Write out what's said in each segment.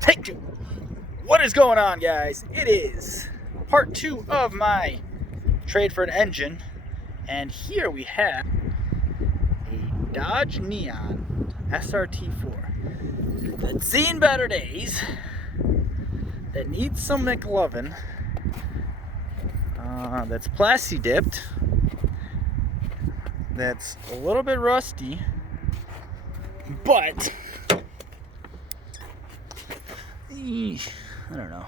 Take two. What is going on, guys? It is part 2 of my trade for an engine, and here we have a Dodge Neon SRT4 that's seen better days, that needs some McLovin, that's plasti dipped, that's a little bit rusty, but I don't know.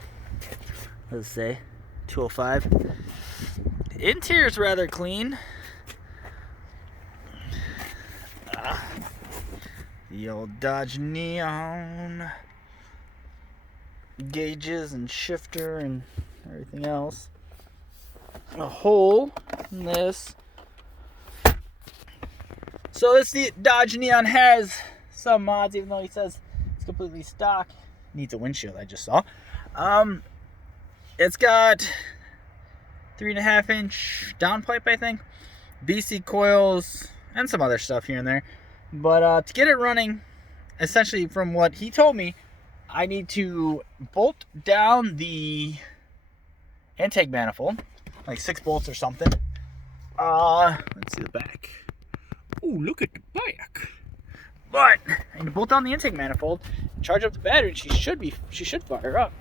Let's say 205. The interior's rather clean. The old Dodge Neon gauges and shifter and everything else. A hole in this. So this Dodge Neon has some mods, even though he says it's completely stock. Needs a windshield, I just saw. It's got 3.5-inch downpipe, I think, BC coils, and some other stuff here and there. But to get it running, essentially from what he told me, I need to bolt down the intake manifold, like 6 bolts or something. Let's see the back. Oh, look at the back. But I need to bolt down the intake manifold, charge up the battery, and she should fire up.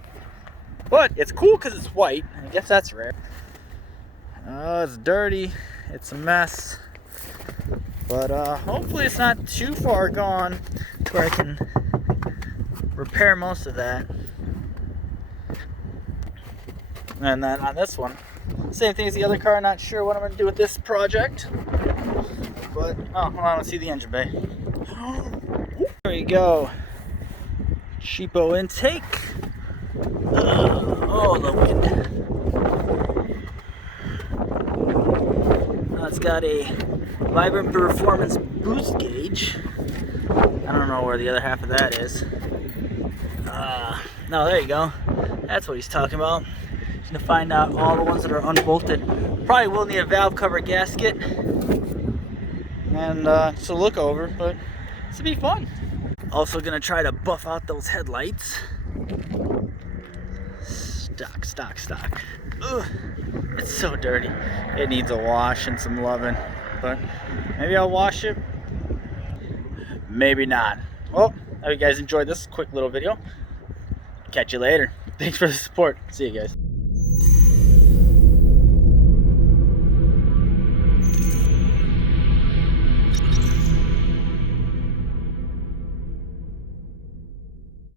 But it's cool because it's white. I guess that's rare. It's dirty. It's a mess. But hopefully it's not too far gone to where I can repair most of that. And then on this one, same thing as the other car. Not sure what I'm going to do with this project. But, oh, hold on, let's see the engine bay. There you go. Cheapo intake. Oh, the wind. Now it's got a Vibrant Performance boost gauge. I don't know where the other half of that is. No, there you go. That's what he's talking about. He's gonna find out all the ones that are unbolted. Probably will need a valve cover gasket and to look over, but this will be fun. Also gonna try to buff out those headlights. Stock. Ugh, it's so dirty. It needs a wash and some loving, but maybe I'll wash it, maybe not. Well, I hope you guys enjoyed this quick little video. Catch you later. Thanks for the support. See you guys.